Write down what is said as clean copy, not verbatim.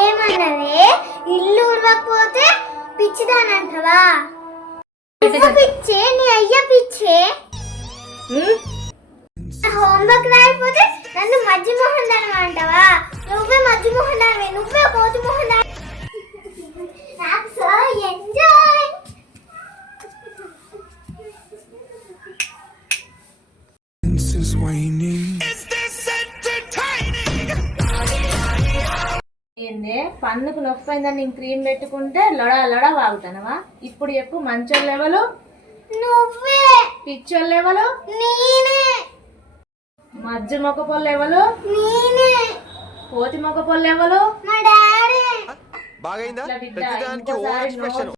ఏమన్నవే ఇల్లు ఉడవకపోతే పిచ్చిదానంటవా? పిచ్చే నీ అయ్య పిచ్చే. హోంవర్క్ రాయిపోతే నన్ను మజ్జి మోహన్ దాని అంటావా? నువ్వే మజ్జి మోహన్ దానివే, నువ్వే కోతి మోహన్ దాని. నాకు సో ఎంజాయ్. ఏందే పన్నుకు నొప్పి అయిందని నేను క్రీమ్ పెట్టుకుంటే లొడా లొడా వాగుతానవా? ఇప్పుడు చెప్పు, మంచోళ్ళు ఎవరు? నువ్వే. పిచ్చోళ్ళు ఎవరు? నేనే. మజ్జి మొక్కపోళ్ళు ఎవరు? నేనే. కోతి మొక్కపోళ్ళు ఎవరు? మా డాడీ. బాగైందా? ప్రతిదానికి ఓవర్ ఎక్స్ప్రెషన్.